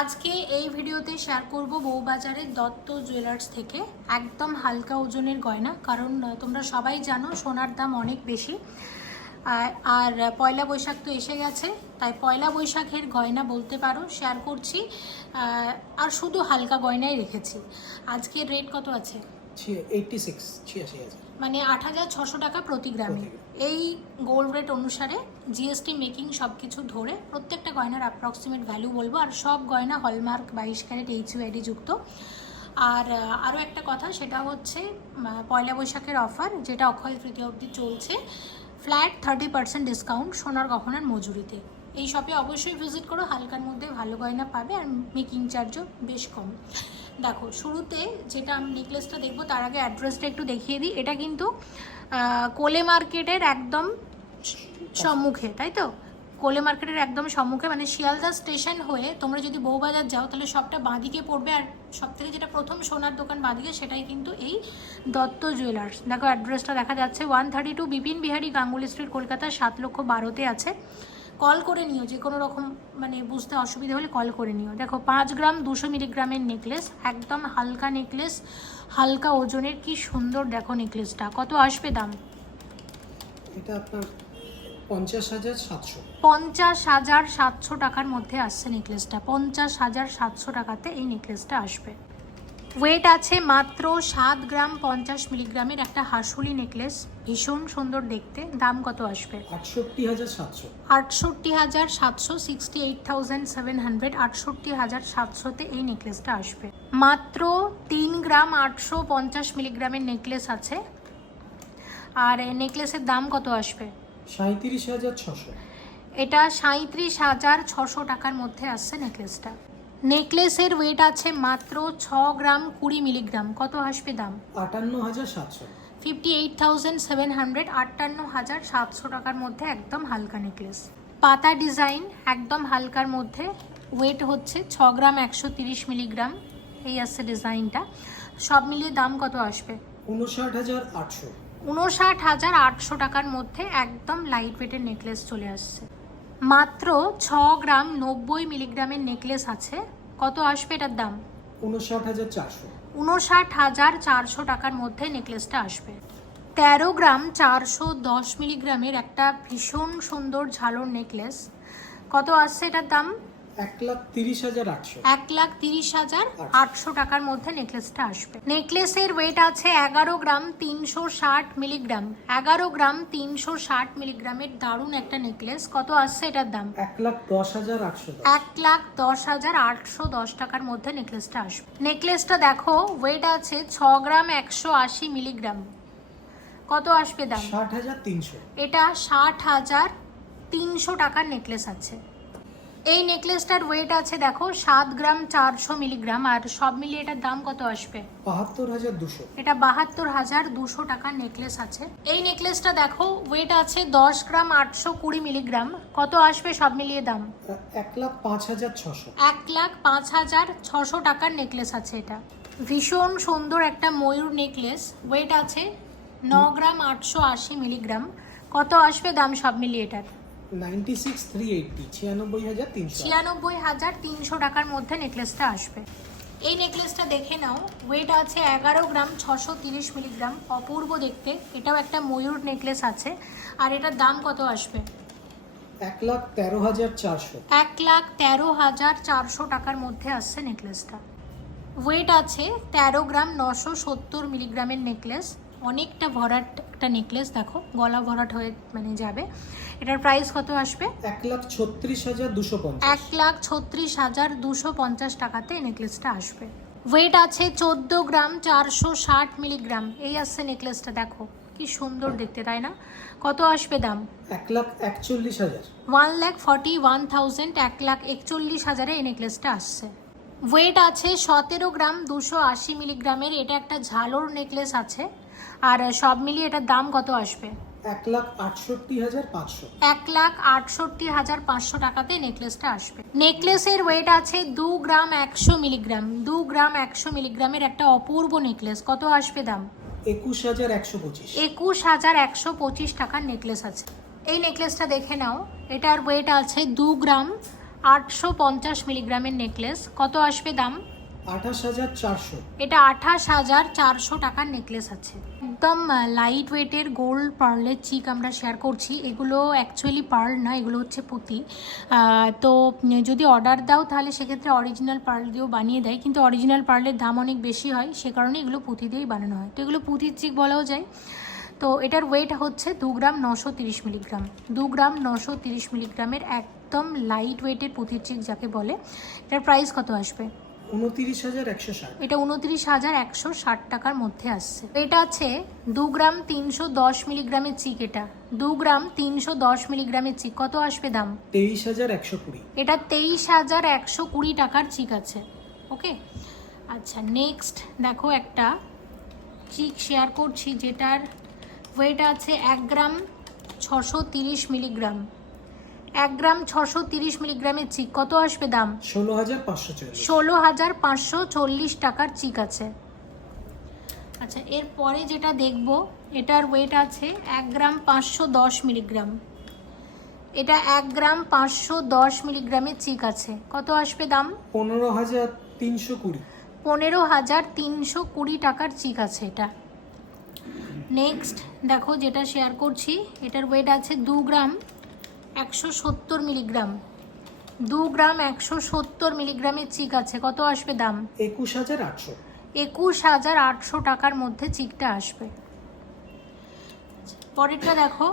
আজকে এই ভিডিওতে শেয়ার করব বউবাজারের দত্ত জুয়েলার্স থেকে। একদম হালকা ওজনের গয়না কারণ তোমরা সবাই জানো সোনার দাম অনেক বেশি। আর পয়লা বৈশাখ তো এসে গেছে তাই পয়লা বৈশাখের গয়না বলতে পারো শেয়ার করছি। আর শুধু হালকা গয়নাই রেখেছি। আজকের রেট কত আছে? মানে আট হাজার ছশো টাকা প্রতি গ্রামে। এই গোল্ড রেট অনুসারে জিএসটি মেকিং সব কিছু ধরে প্রত্যেকটা গয়নার অ্যাপ্রক্সিমেট ভ্যালু বলব। আর সব গয়না হলমার্ক বাইশ ক্যারেট এইচ ইউআইডি যুক্ত। আর আরও একটা কথা, সেটা হচ্ছে পয়লা বৈশাখের অফার যেটা অক্ষয় তৃতীয় অবধি চলছে ফ্ল্যাট থার্টি পার্সেন্ট ডিসকাউন্ট সোনার গহনার মজুরিতে। এই শপে অবশ্যই ভিজিট করো, হালকার মধ্যে ভালো গয়না পাবে, আর মেকিং চার্জও বেশ কম। দেখো, শুরুতে যেটা আমি নেকলেসটা দেখব, তার আগে অ্যাড্রেসটা একটু দেখিয়ে দিই। এটা কিন্তু কোলে মার্কেটের একদম সম্মুখে, তাই তো? কোলে মার্কেটের একদম সম্মুখে মানে শিয়ালদা স্টেশন হয়ে তোমরা যদি বউবাজার যাও, তাহলে সবটা বাঁদিকে পড়বে আর সব থেকে যেটা প্রথম সোনার দোকান বাঁদিকে, সেটাই কিন্তু এই দত্ত জুয়েলার্স দেখো অ্যাড্রেসটা দেখা যাচ্ছে one thirty two Bipin Bihari, Ganguly street Kolkata সাত লক্ষ বারোতে আছে। কল করে নিও, যে কোনো রকম মানে বুঝতে অসুবিধা হলে কল করে নিও। দেখো পাঁচ গ্রাম দুশো মিলিগ্রামের নেকলেস একদম হালকা নেকলেস হালকা ওজনের, কি সুন্দর দেখো নেকলেসটা কত আসবে দাম? এটা আপনার পঞ্চাশ হাজার সাতশো। পঞ্চাশ হাজার সাতশো টাকার মধ্যে আসছে নেকলেসটা। পঞ্চাশ হাজার সাতশো টাকাতে এই নেকলেসটা আসবে। ওয়েট আছে মাত্র সাত গ্রাম পঞ্চাশ মিলিগ্রামের একটা হাসুলি নেকলেস। ভীষণ সুন্দর দেখতে। দাম কত আসবে? আটষট্টি হাজার সাতশো। আটষট্টি হাজার সাতশো sixty eight thousand seven hundred. আটষট্টি হাজার সাতশোতে এই নেকলেসটা আসবে। মাত্র তিন গ্রাম আটশো পঞ্চাশ মিলিগ্রামের নেকলেস আছে। আর এই নেকলেসের দাম কত আসবে? সাঁত্রিশ হাজার ছশো। এটা সাঁত্রিশ হাজার ছশো টাকার মধ্যে আসছে নেকলেসটা। নেকলেসের ওয়েট আছে মাত্র ছ গ্রাম কুড়ি মিলিগ্রাম। কত আসবে দাম? আটান্ন হাজার সাতশো। Fifty eight thousand seven hundred আটান্ন হাজার সাতশো টাকার মধ্যে একদম হালকা নেকলেস। পাতা ডিজাইন একদম হালকার মধ্যে। ওয়েট হচ্ছে ছ গ্রাম একশো তিরিশ মিলিগ্রাম। এই আসছে ডিজাইনটা। সব মিলিয়ে দাম কত আসবে? উনষাট হাজার আটশো। উনষাট হাজার আটশো টাকার মধ্যে একদম লাইট ওয়েটের নেকলেস চলে আসছে। মাত্র ছ গ্রাম নব্বই মিলিগ্রামের নেকলেস আছে। কত আসবে এটার দাম? উনষাট হাজার চারশো। উনষাট হাজার চারশো টাকার মধ্যে নেকলেসটা আসবে। তেরো গ্রাম চারশো দশ মিলিগ্রামের একটা ভীষণ সুন্দর ঝালর নেকলেস কত আসছে এটার দাম? এক লাখ তিরিশ হাজার আটশো। এক লাখ তিরিশ হাজার আটশো টাকার মধ্যে নেকলেসটা আসবে। নেকলেসের ওয়েট আছে এগারো গ্রাম তিনশো ষাট মিলিগ্রাম। এগারো গ্রাম তিনশো ষাট মিলিগ্রামের দারুণ একটা নেকলেস। কত আসছে এটার দাম? এক লাখ দশ হাজার আটশো এক লাখ দশ হাজার আটশো দশ টাকার মধ্যে নেকলেসটা আসবে। নেকলেসটা দেখো ওয়েট আছে ছ গ্রাম একশো আশি মিলিগ্রাম। কত আসবে দাম? ষাট হাজার তিনশো। এটা ষাট হাজার তিনশো টাকার নেকলেস আছে। এই নেকলেসটার ওয়েট আছে দেখো সাত গ্রাম চারশো মিলিগ্রাম আর সব মিলিয়ে এটার দাম কত আসবে? বাহাত্তর হাজার দুশো। এটা বাহাত্তর হাজার দুশো টাকার নেকলেস আছে। এই নেকলেসটা দেখো ওয়েট আছে দশ গ্রাম আটশো কুড়ি মিলিগ্রাম। কত আসবে সব মিলিয়ে দাম? এক লাখ পাঁচ হাজার ছশো। এক লাখ পাঁচ হাজার ছশো টাকার নেকলেস আছে এটা। ভীষণ সুন্দর একটা ময়ূর নেকলেস। ওয়েট আছে ন গ্রাম আটশো আশি মিলিগ্রাম। কত আসবে দাম সব মিলিয়ে এটার? নাইনটি সিক্স থ্রি এইটটি ছিয়ানব্বই হাজার তিনশো ছিয়ানব্বই হাজার তিনশো টাকার মধ্যে নেকলেসটা আসবে। এই নেকলেসটা দেখে নাও ওয়েট আছে এগারো গ্রাম ছশো তিরিশ মিলিগ্রাম অপূর্ব দেখতে। এটাও একটা ময়ূর নেকলেস আছে। আর এটার দাম কত আসবে? এক লাখ তেরো হাজার চারশো। এক লাখ তেরো হাজার চারশো টাকার মধ্যে আসছে নেকলেসটা ওয়েট আছে তেরো গ্রাম নশো সত্তর মিলিগ্রামের নেকলেস অনেকটা ভরাট একটা নেকলেস দেখো গলা ভরাট হয়ে মানে যাবে। এটার প্রাইস কত আসবে? এক লাখ ছত্রিশ হাজার দুশো এক লাখ ছত্রিশ হাজার দুশো পঞ্চাশ টাকাতে এই নেকলেসটা আসবে। ওয়েট আছে চোদ্দ গ্রাম চারশো ষাট মিলিগ্রাম এই আসছে নেকলেসটা দেখো কি সুন্দর দেখতে তাই না? কত আসবে দাম? এক লাখ একচল্লিশ হাজার। One lakh forty one thousand এক লাখ একচল্লিশ হাজারে এই নেকলেসটা আসছে। ওয়েট আছে সতেরো গ্রাম দুশো আশি মিলিগ্রামের এটা একটা ঝালোর নেকলেস আছে। আর সব মিলিয়ে এটার দাম কত আসবে? এক লাখ আটষট্টি হাজার পাঁচশো। এক লাখ আটষট্টি হাজার পাঁচশো টাকাতে নেকলেসটা আসবে। নেকলেসের ওয়েট আছে দু গ্রাম একশো মিলিগ্রাম। দু গ্রাম একশো মিলিগ্রামের একটা অপূর্ব নেকলেস। কত আসবে দাম? একুশ হাজার একশো পঁচিশ। একুশ হাজার একশো পঁচিশ টাকার নেকলেস আছে। এই নেকলেসটা দেখে নাও। এটার ওয়েট আছে দু গ্রাম আটশো পঞ্চাশ মিলিগ্রামের নেকলেস। কত আসবে দাম? আঠাশ হাজার চারশো। এটা আঠাশ হাজার চারশো টাকার নেকলেস আছে। একদম লাইট ওয়েটের গোল্ড পার্লের চিক আমরা শেয়ার করছি। এগুলো অ্যাকচুয়ালি পার্ল না, এগুলো হচ্ছে পুঁতি। তো যদি অর্ডার দাও তাহলে সেক্ষেত্রে অরিজিনাল পার্ল দিয়েও বানিয়ে দেয়। কিন্তু অরিজিনাল পার্লের দাম অনেক বেশি হয়, সে কারণে এগুলো পুঁতি দিয়েই বানানো হয়। তো এগুলো পুঁতির চিক বলাও যায়। তো এটার ওয়েট হচ্ছে দু গ্রাম নশো তিরিশ মিলিগ্রাম। দু গ্রাম নশো তিরিশ মিলিগ্রামের একদম লাইট ওয়েটের পুঁতির চিক যাকে বলে, এটার প্রাইস কত আসবে? উনতিরিশ হাজার একশো ষাট। এটা উনত্রিশ হাজার একশো ষাট টাকার মধ্যে আসছে। এটা আছে দু গ্রাম তিনশো দশ মিলিগ্রামের চিক এটা। দু গ্রাম তিনশো দশ মিলিগ্রামের চিক। কত আসবে দাম? তেইশ হাজার একশো কুড়ি। এটা তেইশ হাজার একশো কুড়ি টাকার চিক আছে। ওকে? আচ্ছা নেক্সট দেখো একটা চিক শেয়ার করছি যেটার ওয়েট আছে এক গ্রাম ছশো তিরিশ মিলিগ্রাম। এক গ্রাম ছশো তিরিশ মিলিগ্রামের চিক। কত আসবে দাম? ষোলো হাজার পাঁচশো চল্লিশ। ষোলো হাজার পাঁচশো চল্লিশ টাকার চিক আছে। আচ্ছা এরপরে যেটা দেখব এটার ওয়েট আছে এক গ্রাম পাঁচশো দশ মিলিগ্রাম। এটা এক গ্রাম পাঁচশো দশ মিলিগ্রামের চিক আছে। কত আসবে দাম? পনেরো হাজার তিনশো কুড়ি। পনেরো হাজার তিনশো কুড়ি টাকার চিক আছে এটা। নেক্সট দেখো যেটা শেয়ার করছি এটার ওয়েট আছে দু গ্রাম একশো সত্তর মিলিগ্রাম। দু গ্রাম একশো সত্তর মিলিগ্রামের চিক আছে। কত আসবে দাম? একুশ হাজার আটশো। একুশ হাজার আটশো টাকার মধ্যে চিকটা আসবে। পরেরটা দেখো।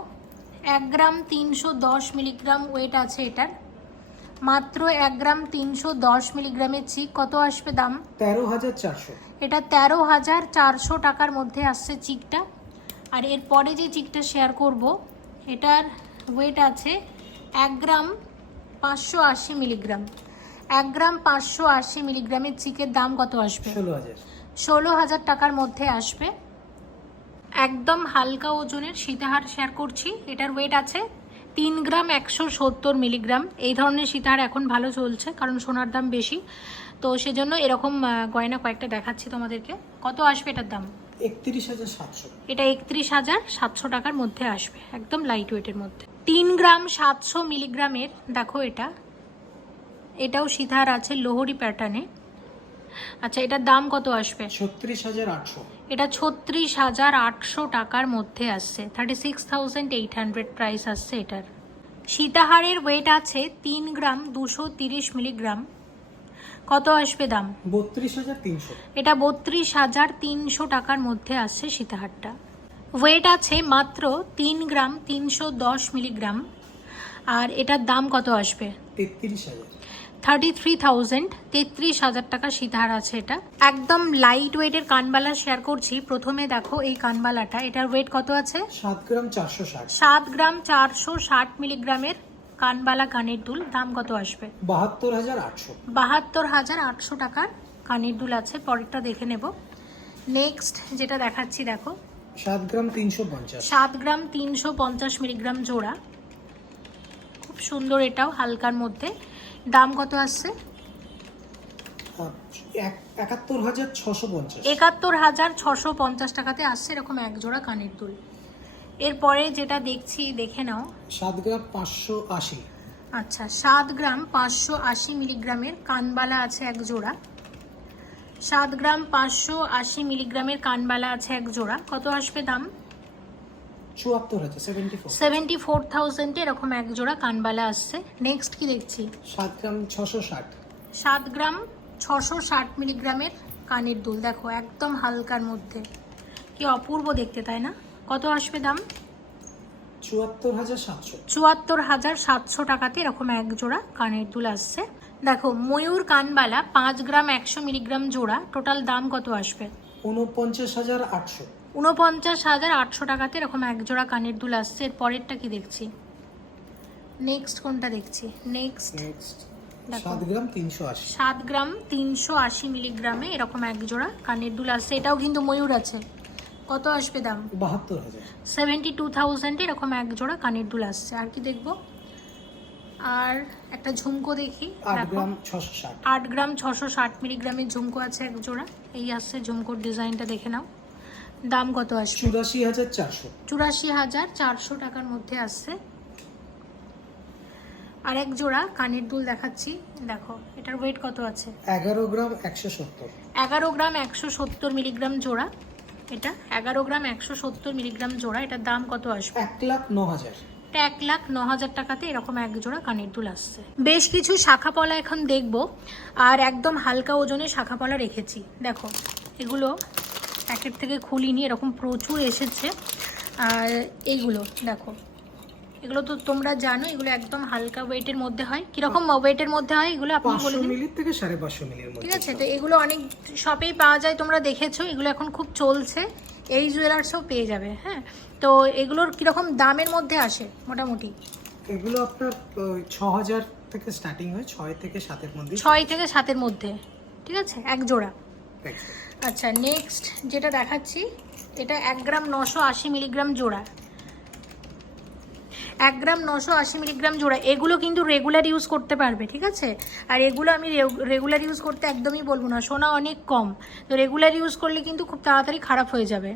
এক গ্রাম তিনশো দশ মিলিগ্রাম ওয়েট আছে এটার। মাত্র এক গ্রাম তিনশো দশ মিলিগ্রামের চিক। কত আসবে দাম? তেরো হাজার চারশো। এটা তেরো হাজার চারশো টাকার মধ্যে আসছে চিকটা। আর এরপরে যে চিকটা শেয়ার করব এটার ওয়েট আছে এক গ্রাম পাঁচশো আশি মিলিগ্রাম। এক গ্রাম পাঁচশো আশি মিলিগ্রামের চিকের দাম কত আসবে? ষোলো হাজার। টাকার মধ্যে আসবে। একদম হালকা ওজনের সীতাহার শেয়ার করছি। এটার ওয়েট আছে তিন গ্রাম একশো সত্তর মিলিগ্রাম। এই ধরনের সীতাহার এখন ভালো চলছে কারণ সোনার দাম বেশি। তো সেজন্য এরকম গয়না কয়েকটা দেখাচ্ছি তোমাদেরকে। কত আসবে এটার দাম? একত্রিশ হাজার সাতশো। এটা একত্রিশ হাজার সাতশো টাকার মধ্যে আসবে একদম লাইট ওয়েটের মধ্যে। তিন গ্রাম সাতশো মিলিগ্রামের দেখো এটা। এটাও সীতাহার আছে লোহরি প্যাটার্নে আচ্ছা এটার দাম কত আসবে? ছত্রিশ হাজার আটশো। এটা ছত্রিশ হাজার আটশো টাকার মধ্যে আসছে। Thirty six thousand eight hundred price আসছে এটার। সীতাহারের ওয়েট আছে তিন গ্রাম দুশো তিরিশ মিলিগ্রাম। কত আসবে দাম? বত্রিশ হাজার তিনশো। এটা বত্রিশ হাজার তিনশো টাকার মধ্যে আসছে সীতাহারটা। ওয়েট আছে মাত্র তিন গ্রাম তিনশো দশ মিলিগ্রাম। আর এটার দাম কত আসবে? তেত্রিশ হাজার। থার্টি থ্রি থাউজেন্ড তেত্রিশ হাজার টাকা সীতাহার আছে এটা। একদম লাইট ওয়েটের কানবালা শেয়ার করছি। প্রথমে দেখো এই কানবালাটা। এটার ওয়েট কত আছে? সাত গ্রাম চারশো ষাট। সাত গ্রাম চারশো ষাট মিলিগ্রামের কানবালা কানের দুল দাম কত আসবে? বাহাত্তর হাজার আটশো। বাহাত্তর হাজার আটশো টাকার কানের দুল আছে পরেরটা দেখে নেব। নেক্সট যেটা দেখাচ্ছি দেখো। সাত গ্রাম তিনশো পঞ্চাশ। সাত গ্রাম তিনশো পঞ্চাশ মিলিগ্রাম জোড়া। খুব সুন্দর এটাও হালকার মধ্যে। দাম কত আসছে? একাত্তর হাজার ছশো পঞ্চাশ। একাত্তর হাজার ছশো পঞ্চাশ টাকাতে আসছে এরকম এক জোড়া কানের দুল। এরপরে যেটা দেখছি দেখে নাও। সাত গ্রাম পাঁচশো আশি। আচ্ছা সাত গ্রাম পাঁচশো আশি মিলিগ্রামের কানবালা আছে এক জোড়া। সাত গ্রাম পাঁচশো আশি মিলিগ্রামের কানবালা আছে এক জোড়া। কত আসবে দাম? চুয়াত্তর হাজার সেভেন্টি ফোর সেভেন্টি এরকম এক জোড়া কানবালা আসছে। নেক্সট কি দেখছি? সাত গ্রাম ছশো ষাট। সাত গ্রাম ছশো ষাট মিলিগ্রামের কানের দুল। দেখো একদম হালকার মধ্যে। কি অপূর্ব দেখতে তাই না? কত আসবে দাম? চুয়াত্তর হাজার সাতশো। চুয়াত্তর হাজার সাতশো টাকাতে এরকম এক জোড়া কানের দুল আসছে। দেখো ময়ূর কানবালা পাঁচ গ্রাম একশো মিলিগ্রাম জোড়া টোটাল দাম কত আসবে? উনপঞ্চাশ হাজার আটশো। উনপঞ্চাশ হাজার আটশো টাকাতে এরকম এক জোড়া কানের দুল আসছে। এর পরেরটা কি দেখছি? নেক্সট কোনটা দেখছি? নেক্সট। সাত গ্রাম তিনশো আশি। সাত গ্রাম তিনশো আশি মিলিগ্রামে এরকম এক জোড়া কানের দুল আসছে। এটাও কিন্তু ময়ূর আছে। কত আসবে দাম? বাহাত্তর হাজার। সেভেন্টি টু থাউজেন্ডে এরকম এক জোড়া কানের দুল আসছে। আর কি দেখব? আর একটা ঝুমকো দেখি। আট গ্রাম ছশো ষাট। মিলিগ্রামের ঝুমকো আছে এক জোড়া। এই আসছে ঝুমকোর ডিজাইনটা দেখে নাও। দাম কত আসবে? চুরাশি হাজার চারশো। চুরাশি হাজার চারশো টাকার মধ্যে আসছে। আর এক জোড়া কানের দুল দেখাচ্ছি। দেখো এটার ওয়েট কত আছে? এগারো গ্রাম একশো সত্তর। এগারো গ্রাম একশো সত্তর মিলিগ্রাম জোড়া। এটা এগারো গ্রাম একশো সত্তর মিলিগ্রাম জোড়া এটার দাম কত আসবে? এক লাখ ন হাজার। এটা এক লাখ ন হাজার টাকাতে এরকম এক জোড়া কানের দুল আসছে। বেশ কিছু শাখা পলা এখন দেখব আর একদম হালকা ওজনে শাখা পলা রেখেছি। দেখো এগুলো প্যাকেট থেকে খুলিনি এরকম প্রচুর এসেছে। আর এইগুলো দেখো এগুলো তো তোমরা জানো এগুলো একদম হালকা ওয়েটের মধ্যে হয়। কীরকম ওয়েটের মধ্যে হয় এগুলো আপনি বলে দিন। মিলির থেকে সাড়ে পাঁচশো মিলির ঠিক আছে তো এগুলো অনেক শপেই পাওয়া যায় তোমরা দেখেছ এগুলো এখন খুব চলছে। এই জুয়েলার্সও পেয়ে যাবে হ্যাঁ। তো এগুলোর কীরকম দামের মধ্যে আসে মোটামুটি? এগুলো আপনার ছ হাজার থেকে স্টার্টিং হয় ছয় থেকে সাতের মধ্যে। ছয় থেকে সাতের মধ্যে ঠিক আছে? এক জোড়া। আচ্ছা নেক্সট যেটা দেখাচ্ছি এটা এক গ্রাম নশো আশি মিলিগ্রাম জোড়া। এক গ্রাম নশো আশি মিলিগ্রাম জোড়া এগুলো কিন্তু রেগুলার ইউজ করতে পারবে ঠিক আছে? আর এগুলো আমি রেগুলার ইউজ করতে একদমই বলব না সোনা অনেক কম। তো রেগুলার ইউজ করলে কিন্তু খুব তাড়াতাড়ি খারাপ হয়ে যাবে।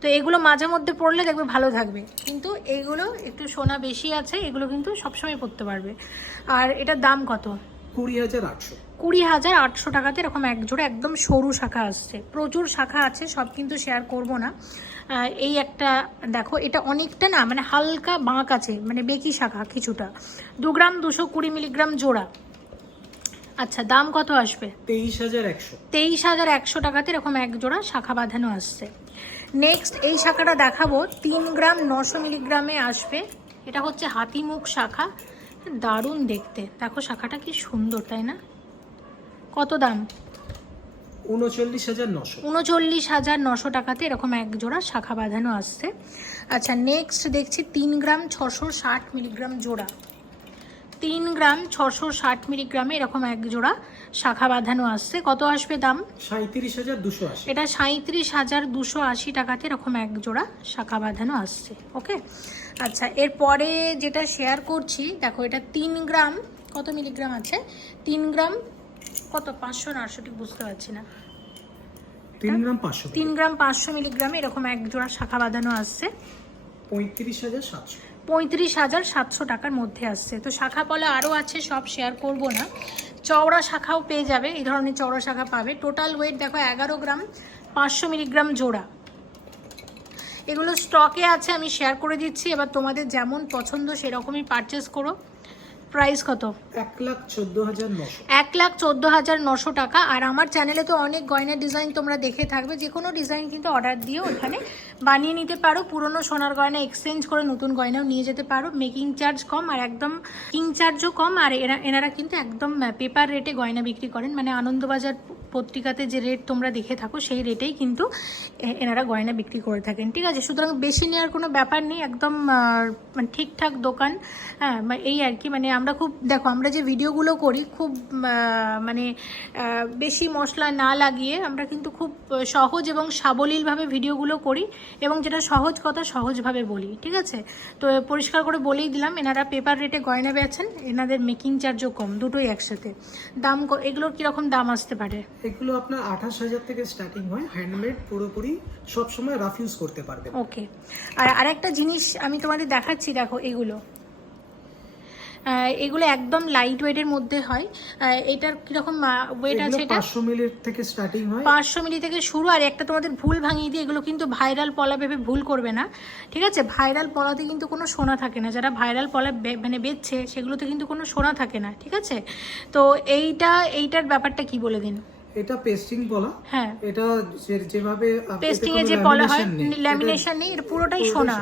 তো এগুলো মাঝে মধ্যে পড়লে দেখবে ভালো থাকবে। কিন্তু এইগুলো একটু সোনা বেশি আছে এগুলো কিন্তু সবসময় পড়তে পারবে। আর এটার দাম কত? কুড়ি হাজার আটশো। কুড়ি হাজার আটশো টাকাতে এরকম এক জোড়া একদম সরু শাখা আসছে। প্রচুর শাখা আছে সব কিন্তু শেয়ার করব না। এই একটা দেখো এটা অনেকটা না মানে হালকা বাঁক আছে মানে বেকি শাখা কিছুটা। দু গ্রাম দুশো কুড়ি মিলিগ্রাম জোড়া। আচ্ছা দাম কত আসবে? তেইশ হাজার একশো। তেইশ হাজার একশো টাকাতে এরকম এক জোড়া শাখা বাঁধানো আসছে। নেক্সট এই শাখাটা দেখাবো। তিন গ্রাম নশো মিলিগ্রামে আসবে। এটা হচ্ছে হাতিমুখ শাখা। দারুণ দেখতে। দেখো শাখাটা কি সুন্দর তাই না? কত দাম? উনচল্লিশ হাজার নশো উনচল্লিশ হাজার নশো টাকাতে এরকম এক জোড়া শাখা বাঁধানো আসছে। আচ্ছা নেক্সট দেখছি তিন গ্রাম ছশো ষাট মিলিগ্রাম জোড়া। তিন গ্রাম ছশো ষাট মিলিগ্রামে এরকম এক জোড়া শাখা বাঁধানো আসছে। কত আসবে দাম? সাঁত্রিশ হাজার দুশো আশি। এটা সাঁত্রিশ হাজার দুশো আশি টাকাতে এরকম এক জোড়া শাখা বাঁধানো আসছে। ওকে আচ্ছা এরপরে যেটা শেয়ার করছি দেখো এটা তিন গ্রাম কত মিলিগ্রাম আছে? তিন গ্রাম কত? পাঁচশো না আটশো ঠিক বুঝতে পারছি না। তিন গ্রাম পাঁচশো তিন গ্রাম পাঁচশো মিলিগ্রামে এরকম এক জোড়া শাখা বাঁধানো আসছে। পঁয়ত্রিশ হাজার সাতশো। পঁয়ত্রিশ হাজার সাতশো টাকার মধ্যে আসছে। তো শাখা পলা আরও আছে সব শেয়ার করব না। চওড়া শাখাও পেয়ে যাবে এই ধরনের চওড়া শাখা পাবে। টোটাল ওয়েট দেখো এগারো গ্রাম পাঁচশো মিলিগ্রাম জোড়া। এগুলো স্টকে আছে আমি শেয়ার করে দিচ্ছি। এবার তোমাদের যেমন পছন্দ সেরকমই পারচেস করো। প্রাইস কত? এক লাখ চোদ্দ হাজার নশো। এক লাখ চোদ্দ হাজার নশো টাকা। আর আমার চ্যানেলে তো অনেক গয়নার ডিজাইন তোমরা দেখে থাকবে। যে কোনো ডিজাইন কিন্তু অর্ডার দিয়ে ওখানে। বানিয়ে নিতে পারো। পুরনো সোনার গয়না এক্সচেঞ্জ করে নতুন গয়নাও নিয়ে যেতে পারো। মেকিং চার্জ কম আর একদম কিং চার্জও কম। আর এরা, এনারা কিন্তু একদম পেপার রেটে গয়না বিক্রি করেন। মানে আনন্দবাজার পত্রিকাতে যে রেট তোমরা দেখে থাকো, সেই রেটেই কিন্তু এনারা গয়না বিক্রি করে থাকেন। ঠিক আছে? সুতরাং বেশি নেওয়ার কোনো ব্যাপার নেই। একদম মানে ঠিকঠাক দোকান। হ্যাঁ এই আর কি। মানে আমরা খুব, দেখো, আমরা যে ভিডিওগুলো করি, খুব মানে বেশি মশলা না লাগিয়ে আমরা কিন্তু খুব সহজ এবং সাবলীলভাবে ভিডিওগুলো করি। এবং যেটা সহজ কথা সহজভাবে বলি ঠিক আছে? তো পরিষ্কার করে বলেই দিলাম এনারা পেপার রেটে গয়না বেচেন এনাদের মেকিং চার্জও কম দুটোই একসাথে। দাম ক- এগুলোর কীরকম দাম আসতে পারে? এগুলো আপনার আঠাশ হাজার থেকে স্টার্টিং হয় হ্যান্ডমেড পুরোপুরি সবসময় রাফ ইউজ করতে পারবে। ওকে আর আরেকটা জিনিস আমি তোমাদের দেখাচ্ছি দেখো এগুলো। এগুলো একদম লাইট ওয়েটের মধ্যে হয়। এটার কীরকম ওয়েট আছে এটা? পাঁচশো মিলির থেকে স্টার্টিং হয়। পাঁচশো মিলি থেকে শুরু আর একটা তোমাদের ভুল ভাঙিয়ে দিয়ে এগুলো কিন্তু ভাইরাল পলা ভেবে ভুল করবে না। ঠিক আছে? ভাইরাল পলাতে কিন্তু কোনো সোনা থাকে না। যারা ভাইরাল পলা মানে বেচছে সেগুলোতে কিন্তু কোনো সোনা থাকে না। ঠিক আছে? তো এইটা এইটার ব্যাপারটা কি বলে দিন? এটা পেস্টিং বলা হ্যাঁ। এটা যেভাবে পেস্টিং এ যে পলা হয় ল্যামিনেশন নেই। এটা পুরোটাই সোনা।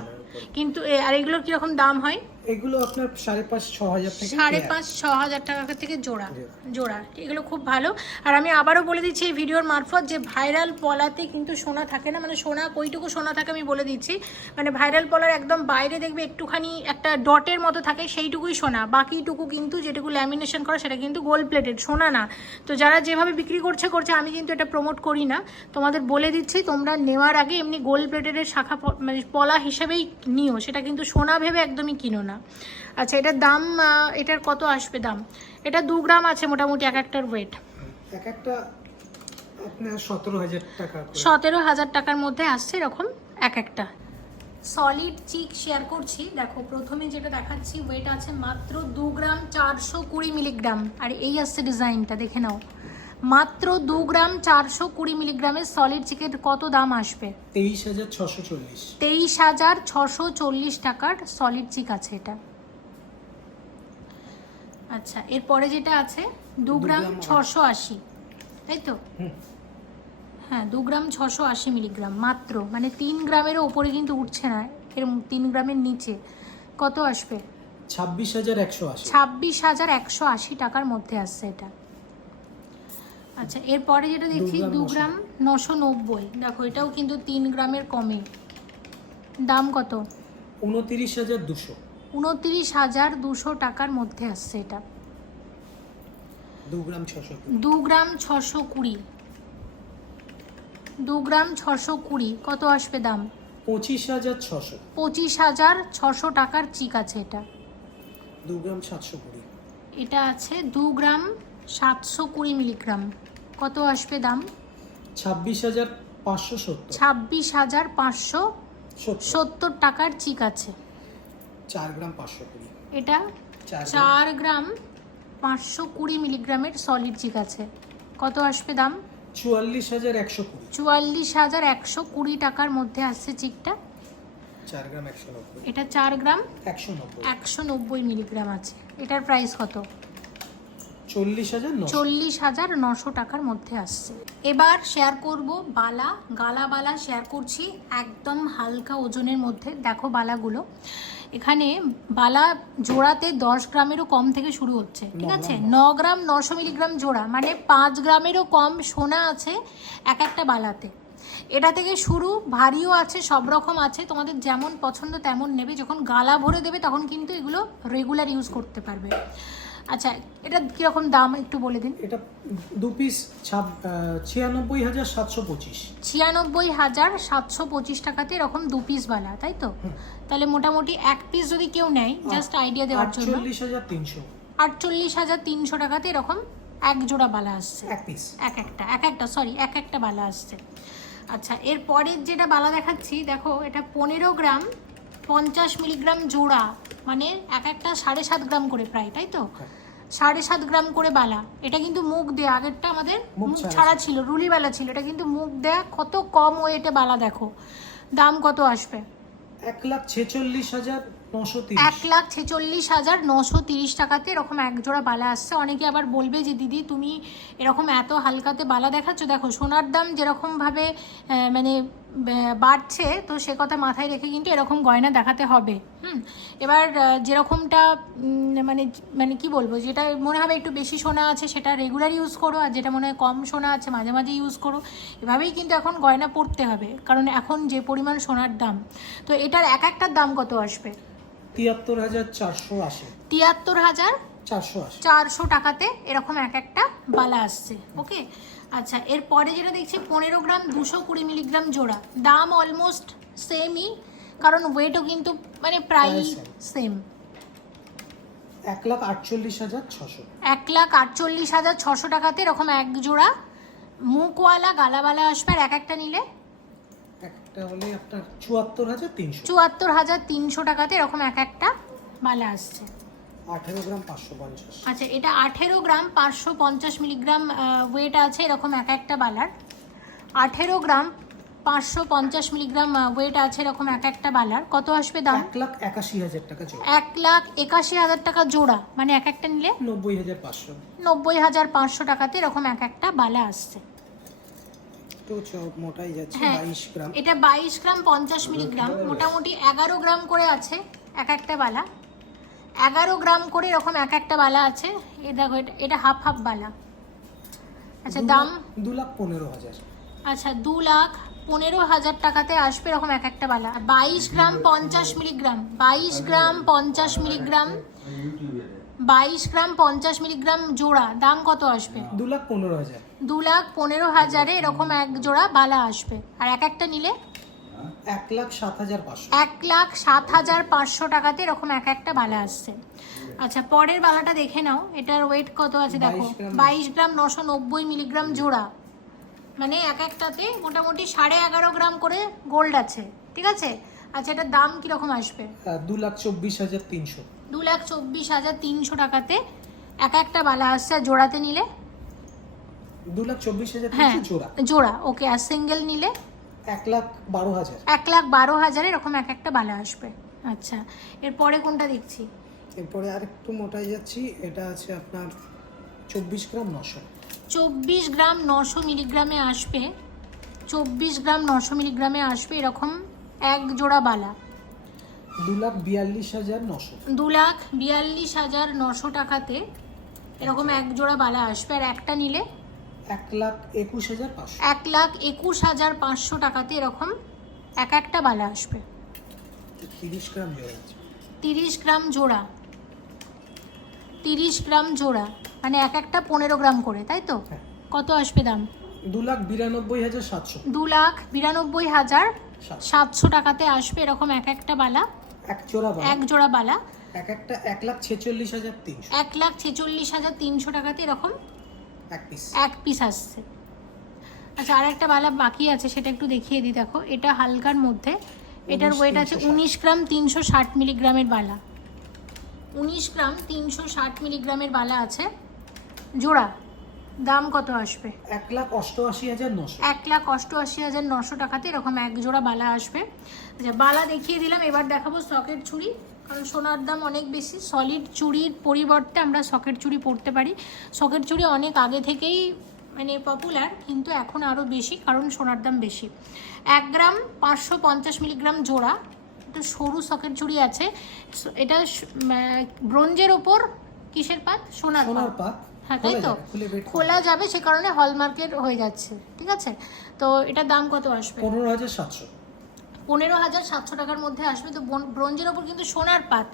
কিন্তু আর এগুলোর কীরকম দাম হয়? এগুলো আপনার সাড়ে পাঁচ ছ হাজার থেকে সাড়ে পাঁচ ছ হাজার টাকা থেকে জোড়া। জোড়া। এগুলো খুব ভালো। আর আমি আবারও বলে দিচ্ছি এই ভিডিওর মারফত যে ভাইরাল পলাতে কিন্তু সোনা থাকে না। মানে সোনা কইটুকু সোনা থাকে আমি বলে দিচ্ছি। মানে ভাইরাল পলার একদম বাইরে দেখবে একটুখানি একটা ডটের মতো থাকে সেইটুকুই সোনা। বাকিটুকু কিন্তু যেটুকু ল্যামিনেশন করা সেটা কিন্তু গোল্ড প্লেটেড সোনা না। তো যারা যেভাবে বিক্রি করছে করছে আমি কিন্তু এটা প্রমোট করি না। তোমাদের বলে দিচ্ছি তোমরা নেওয়ার আগে এমনি গোল্ড প্লেটেডের শাখা মানে পলা হিসেবেই নিও। সেটা কিন্তু সোনা ভেবে একদমই কিনো না। আচ্ছা এটার দাম এটার কত আসবে দাম? এটা দু গ্রাম আছে মোটামুটি এক একটার ওয়েট এক একটা সতেরো হাজার সতেরো হাজার টাকার মধ্যে আসছে এরকম এক একটা। সলিড চিক শেয়ার করছি। দেখো প্রথমে যেটা দেখাচ্ছি ওয়েট আছে মাত্র দু গ্রাম চারশো কুড়ি মিলিগ্রাম আর এই আসছে ডিজাইনটা দেখে নাও। মাত্র দু গ্রাম চারশো কুড়ি মিলিগ্রামের সলিড চিকের কত দাম আসবে? তেইশ হাজার ছশো চল্লিশ। তেইশ হাজার ছশো চল্লিশ টাকার সলিড চিক আছে এটা। আচ্ছা এরপরে যেটা আছে দু গ্রাম গ্রাম ছশো আশি তাই তো? হ্যাঁ দু গ্রাম ছশো আশি মিলিগ্রাম মাত্র। মানে তিন গ্রামেরও ওপরে কিন্তু উঠছে না এর তিন গ্রামের নিচে। কত আসবে? ছাব্বিশ হাজার একশো আশি। ছাব্বিশ হাজার একশো আশি টাকার মধ্যে আসছে এটা। আচ্ছা এরপরে যেটা দেখছি দু গ্রাম নশো নব্বই। দেখো এটাও কিন্তু তিন গ্রামের কমে। দাম কত? উনতিরিশ হাজার দুশো। উনত্রিশ হাজার দুশো টাকার মধ্যে আসছে এটা। দু গ্রাম ছশো দু গ্রাম ছশো কুড়ি। দু গ্রাম ছশো কুড়ি কত আসবে দাম? পঁচিশ হাজার ছশো। পঁচিশ হাজার ছশো টাকার চিক আছে এটা। দু গ্রাম সাতশো কুড়ি। এটা আছে দু গ্রাম সাতশো কুড়ি মিলিগ্রাম। কত আসবে দাম? ছাব্বিশ হাজার পাঁচশো সত্তর। ছাব্বিশ হাজার পাঁচশো সত্তর টাকার চিক আছে। চার গ্রাম পাঁচশো কুড়ি। এটা? চার গ্রাম। চার গ্রাম পাঁচশো কুড়ি মিলিগ্রামের সলিড চিক আছে। কত আসবে দাম? চুয়াল্লিশ হাজার একশো কুড়ি। চুয়াল্লিশ হাজার একশো কুড়ি টাকার মধ্যে আসছে চিকটা। চার গ্রাম একশো নব্বই। এটা চার গ্রাম? একশো নব্বই। একশো নব্বই মিলিগ্রাম আছে। এটার প্রাইস কত? চল্লিশ হাজার নশো। টাকার মধ্যে আসছে। এবার শেয়ার করব বালা গালা বালা শেয়ার করছি একদম হালকা ওজনের মধ্যে। দেখো বালাগুলো। এখানে বালা জোড়াতে দশ গ্রামেরও কম থেকে শুরু হচ্ছে ঠিক আছে? ন গ্রাম নশো মিলিগ্রাম জোড়া মানে পাঁচ গ্রামেরও কম সোনা আছে এক একটা বালাতে। এটা থেকে শুরু ভারীও আছে সব রকম আছে। তোমাদের যেমন পছন্দ তেমন নেবে। যখন গালা ভরে দেবে তখন কিন্তু এগুলো রেগুলার ইউজ করতে পারবে। আচ্ছা এটা কীরকম দাম একটু বলে দিন? এটা দু পিস ছিয়ানব্বই হাজার সাতশো পঁচিশ। ছিয়ানব্বই হাজার সাতশো পঁচিশ টাকাতে এরকম দু পিস বালা তাই তো? তাহলে মোটামুটি এক পিস যদি কেউ নেয় জাস্ট আইডিয়া দেওয়ার জন্য। আটচল্লিশ হাজার তিনশো। আটচল্লিশ হাজার তিনশো টাকাতে এরকম এক জোড়া বালা আসছে। এক পিস। এক একটা এক একটা সরি এক একটা বালা আসছে। আচ্ছা এর পরের যেটা বালা দেখাচ্ছি দেখো এটা পনেরো গ্রাম পঞ্চাশ মিলিগ্রাম জোড়া মানে এক একটা সাড়ে সাত গ্রাম করে প্রায় তাই তো। সাড়ে সাত গ্রাম করে বালা। এটা কিন্তু মুখ দেয়া আগেরটা আমাদের মুখ ছাড়া ছিল। রুলি বালা ছিল। এটা কিন্তু মুখ দেয়া কত কম ওয়েটে বালা দেখো। দাম কত আসবে? এক লাখ ছেচল্লিশ হাজার এক লাখ ছেচল্লিশ হাজার নশো তিরিশ টাকাতে এরকম এক জোড়া বালা আসছে। অনেকে আবার বলবে যে দিদি তুমি এরকম এত হালকাতে বালা দেখাচ্ছ? দেখো সোনার দাম যেরকমভাবে মানে বাড়ছে তো সে কথা মাথায় রেখে কিন্তু এরকম গয়না দেখাতে হবে। হুম এবার যেরকমটা মানে মানে কি বলব যেটা মনে হবে একটু বেশি সোনা আছে সেটা রেগুলার ইউজ করো আর যেটা মনে হয় কম সোনা আছে মাঝে মাঝে ইউজ করো। এভাবেই কিন্তু এখন গয়না পড়তে হবে কারণ এখন যে পরিমাণ সোনার দাম। তো এটার এক একটার দাম কত আসবে? তিয়াত্তর হাজার চারশো আশি। তিয়াত্তর হাজার চারশো চারশো টাকাতে এরকম এক একটা বালা আসছে ওকে আচ্ছা এরপরে যেটা দেখছি পনেরো গ্রাম দুশো কুড়ি মিলিগ্রাম জোড়া। দাম অলমোস্ট সেমই কারণ ওয়েটও কিন্তু মানে প্রায় সেম এক লাখ আটচল্লিশ হাজার ছশো। এক লাখ আটচল্লিশ হাজার ছশো টাকাতে এরকম এক জোড়া। মুখওয়ালা গালাওয়ালা আসবে আর এক একটা নিলে? একটা হলে আপনার চুয়াত্তর হাজার তিনশো। চুয়াত্তর হাজার তিনশো টাকাতে এরকম এক একটা বালা আসছে। আঠেরো গ্রাম পাঁচশো পঞ্চাশ। আচ্ছা এটা আঠেরো গ্রাম পাঁচশো পঞ্চাশ মিলিগ্রাম ওয়েট আছে এরকম এক একটা বালার। আঠেরো গ্রাম পাঁচশো পঞ্চাশ মিলিগ্রাম ওয়েট আছে এরকম এক একটা বালার। কত আসবে দাম? এক লাখ একাশি হাজার টাকা জোড়া। এক লাখ একাশি হাজার টাকা জোড়া মানে এক একটা নিলে? নব্বই হাজার পাঁচশো। নব্বই হাজার পাঁচশো টাকাতে এরকম এক একটা বালা আসছে। মোটাই যাচ্ছে হ্যাঁ। বাইশ গ্রাম। এটা বাইশ গ্রাম পঞ্চাশ মিলিগ্রাম মোটামুটি এগারো গ্রাম করে আছে এক একটা বালা। এগারো গ্রাম করে এরকম এক একটা বালা আছে। এ দেখো এটা- এটা হাফ হাফ বালা। আচ্ছা দাম? দু লাখ পনেরো হাজার। আচ্ছা দু লাখ পনেরো হাজার টাকাতে আসবে এরকম এক একটা বালা। বাইশ গ্রাম পঞ্চাশ মিলিগ্রাম। বাইশ গ্রাম পঞ্চাশ মিলিগ্রাম। বাইশ গ্রাম পঞ্চাশ মিলিগ্রাম জোড়া। দাম কত আসবে? দু লাখ পনেরো হাজার। দু লাখ পনেরো হাজারে এরকম এক জোড়া বালা আসবে। আর এক একটা নিলে? এক লাখ সাত হাজার পাঁচশো। এক লাখ সাত হাজার পাঁচশো টাকাতে এরকম এক একটা বালা আসছে। আচ্ছা পরের বালাটা দেখে নাও। এটার ওয়েট কত আছে দেখো? বাইশ গ্রাম নশো। নব্বই মিলিগ্রাম জোড়া। মানে এক একটাতে মোটামুটি সাড়ে এগারো গ্রাম করে গোল্ড আছে। ঠিক আছে? আচ্ছা এটার দাম কীরকম আসবে? দু লাখ চব্বিশ হাজার তিনশো। দু লাখ চব্বিশ হাজার তিনশো টাকাতে এক একটা বালা আসছে। আর জোড়াতে নিলে? দু লাখ চব্বিশ হাজার হ্যাঁ জোড়া। জোড়া। ওকে আর সিঙ্গেল নিলে? এক লাখ বারো হাজার। এক লাখ বারো হাজার এরকম এক একটা বালা আসবে। আচ্ছা এরপরে কোনটা দেখছি? এরপরে আর একটু মোটাই যাচ্ছি এটা আছে আপনার চব্বিশ গ্রাম নশো। চব্বিশ গ্রাম নশো মিলিগ্রামে আসবে। চব্বিশ গ্রাম নশো মিলিগ্রামে আসবে এরকম এক জোড়া বালা। দু লাখ বিয়াল্লিশ হাজার নশো। দু লাখ বিয়াল্লিশ হাজার নশো টাকাতে এরকম এক জোড়া বালা আসবে। আর একটা নিলে এক লাখ একুশ হাজার পাঁচশো। এক লাখ একুশ হাজার পাঁচশো টাকাতে এরকম এক একটা বালা আসবে। তিরিশ গ্রাম জোড়া তিরিশ গ্রাম জোড়া। তিরিশ গ্রাম জোড়া। মানে এক একটা পনেরো গ্রাম করে তাই তো? হ্যাঁ। কত আসবে দাম? দু লাখ বিরানব্বই হাজার সাতশো। দু লাখ বিরানব্বই হাজার সাতশো সাতশো টাকাতে আসবে এরকম এক একটা বালা। এক জোড়া বালা। এক জোড়া বালা। এক একটা এক লাখ ছেচল্লিশ হাজার তিনশো। এক লাখ ছেচল্লিশ হাজার তিনশো টাকাতে এরকম এক পিস এক পিস আসছে। আচ্ছা আর একটা বালা বাকি আছে সেটা একটু দেখিয়ে দিই দেখো। এটা হালকার মধ্যে এটার ওয়েট আছে উনিশ গ্রাম তিনশো ষাট মিলিগ্রামের বালা। উনিশ গ্রাম তিনশো ষাট মিলিগ্রামের বালা আছে। জোড়া দাম কত আসবে? এক লাখ অষ্টআশি হাজার নশো। এক লাখ অষ্টআশি হাজার নশো টাকাতে এরকম এক জোড়া বালা আসবে। আচ্ছা বালা দেখিয়ে দিলাম এবার দেখাবো সকেট চুড়ি কারণ সোনার দাম অনেক বেশি। সলিড চুড়ির পরিবর্তে আমরা সকেট চুড়ি পরতে পারি। সকেট চুড়ি অনেক আগে থেকেই মানে পপুলার কিন্তু এখন আরও বেশি কারণ সোনার দাম বেশি। এক গ্রাম পাঁচশো পঞ্চাশ মিলিগ্রাম জোড়া এটা সরু সকেট চুড়ি আছে। এটা ব্রোঞ্জের ওপর কিসের পাত? সোনার পাত। হ্যাঁ তাই তো? খোলা যাবে সে কারণে হলমার্কের হয়ে যাচ্ছে। ঠিক আছে? তো এটার দাম কত আসবে? পনেরো হাজার সাতশো। পনেরো হাজার সাতশো টাকার মধ্যে আসবে। তো ব্রোঞ্জের ওপর কিন্তু সোনার পাত।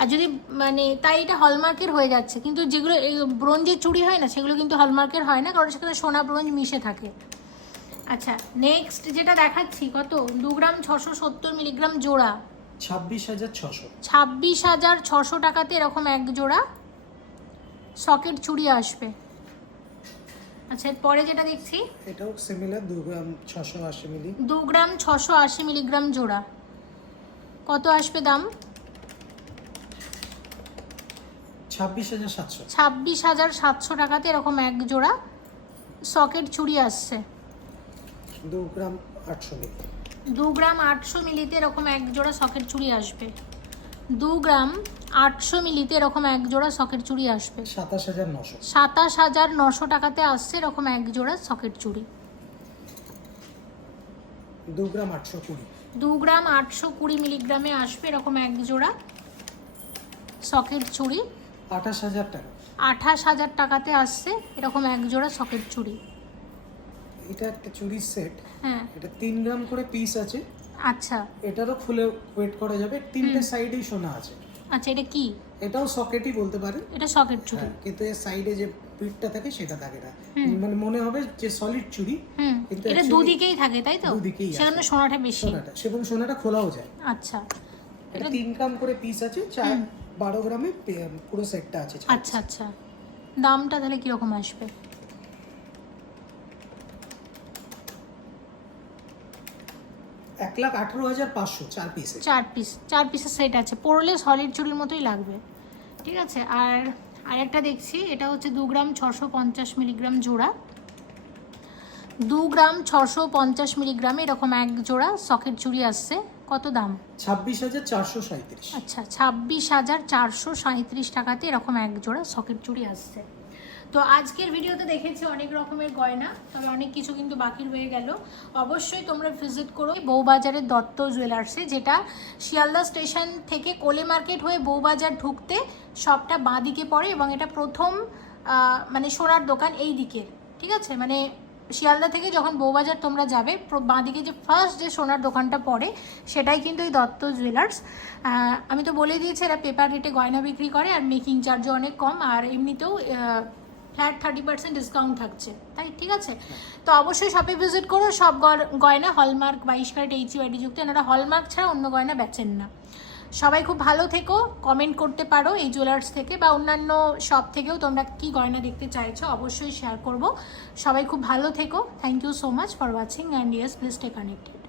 আর যদি মানে তাই এটা হলমার্কের হয়ে যাচ্ছে। কিন্তু যেগুলো এই ব্রোঞ্জের চুড়ি হয় না সেগুলো কিন্তু হলমার্কের হয় না কারণ সেখানে সোনা ব্রোঞ্জ মিশে থাকে। আচ্ছা নেক্সট যেটা দেখাচ্ছি কত? দু গ্রাম ছশো সত্তর মিলিগ্রাম জোড়া। ছাব্বিশ হাজার ছশো। ছাব্বিশ হাজার ছশো টাকাতে এরকম এক জোড়া সকেট চুড়ি আসবে। আচ্ছা পরে যেটা দেখছি? এটাও সিমিলার দু গ্রাম ছশো আশি মিলি। দু গ্রাম ছশো আশি মিলিগ্রাম জোড়া। কত আসবে দাম? ছাব্বিশ হাজার সাতশো। ছাব্বিশ হাজার সাতশো টাকাতে এরকম এক জোড়া সকেট চুড়ি আসছে। দু গ্রাম আটশো মিলি। দু গ্রাম আটশো মিলিতে এরকম এক জোড়া সকেট চুড়ি আসবে। দু গ্রাম আটশো মিলিতে এরকম এক জোড়া সকেট চুড়ি আসবে। সাতাশ হাজার নশো। সাতাশ হাজার নশো টাকাতে আসছে এরকম এক জোড়া সকেট চুড়ি। দু গ্রাম আটশো কুড়ি। দু গ্রাম আটশো কুড়ি মিলিগ্রামে আসবে এরকম এক জোড়া সকেট চুড়ি। আঠাশ হাজার টাকা। আঠাশ হাজার টাকাতে আসছে এরকম এক জোড়া সকেট চুড়ি। এটা একটা চুরির সেট হ্যাঁ। এটা তিন গ্রাম করে পিস আছে। আচ্ছা। এটারও খুলে ওয়েট করা যাবে। তিনটে সাইডেই সোনা আছে। আচ্ছা এটা কি? এটাও সকেটই বলতে পারেন। এটা সকেট চুড়ি হ্যাঁ কিন্তু এর সাইডে যে পিঠটা থাকে সেটা থাকে না। মানে মনে হবে যে সলিড চুড়ি কিন্তু এটা দুদিকেই থাকে তাই তো? দুদিকেই। সেখানে সোনাটা বেশি। সোনাটা সেরকম সোনাটা খোলাও যায়। আচ্ছা। এটা তিন গ্রাম করে পিস আছে চার। বারো গ্রামে পুরো সেটটা আছে আচ্ছা আচ্ছা। দামটা তাহলে কীরকম আসবে? এক লাখ আঠেরো হাজার পাঁচশো চার পিসে চার পিস চার পিসের সেট আছে। পরলে সলিড চুরির মতোই লাগবে। ঠিক আছে? আর আরেকটা দেখছি এটা হচ্ছে দু গ্রাম ছশো পঞ্চাশ মিলিগ্রাম জোড়া। দু গ্রাম ছশো পঞ্চাশ মিলিগ্রামে এরকম এক জোড়া সকেট চুড়ি আসছে। কত দাম? ছাব্বিশ হাজার চারশো সাঁত্রিশ আচ্ছা ছাব্বিশ হাজার চারশো সাঁত্রিশ টাকাতে এরকম এক জোড়া সকেট চুড়ি আসছে। তো আজকের ভিডিওতে দেখেছি অনেক রকমের গয়না, তবে অনেক কিছু কিন্তু বাকি রয়ে গেল। অবশ্যই তোমরা ভিজিট করো বউবাজারের দত্ত জুয়েলার্সে যেটা শিয়ালদা স্টেশন থেকে কোলে মার্কেট হয়ে বউবাজার ঢুকতে সবটা বাঁ দিকে পড়ে এবং এটা প্রথম মানে সোনার দোকান এই দিকের ঠিক আছে? মানে শিয়ালদা থেকে যখন বউবাজার তোমরা যাবে বাঁদিকে যে ফার্স্ট যে সোনার দোকানটা পড়ে, সেটাই কিন্তু এই দত্ত জুয়েলার্স আমি তো বলে দিয়েছি, এরা পেপার রেটে গয়না বিক্রি করে আর মেকিং চার্জও অনেক কম। আর এমনিতেও ফ্ল্যাট থার্টি পার্সেন্ট ডিসকাউন্ট থাকছে তাই? ঠিক আছে? তো অবশ্যই শপে ভিজিট করো সব গয়না হলমার্ক বাইশ ক্যারেট এইচ ইউআইডি যুক্ত এনারা হলমার্ক ছাড়া অন্য গয়না বেচেন না। সবাই খুব ভালো থেকো কমেন্ট করতে পারো এই জুয়েলার্স থেকে বা অন্যান্য শপ থেকেও তোমরা কি গয়না দেখতে চাইছো অবশ্যই শেয়ার করব। সবাই খুব ভালো থেকো। Thank you so much for watching and yes please stay connected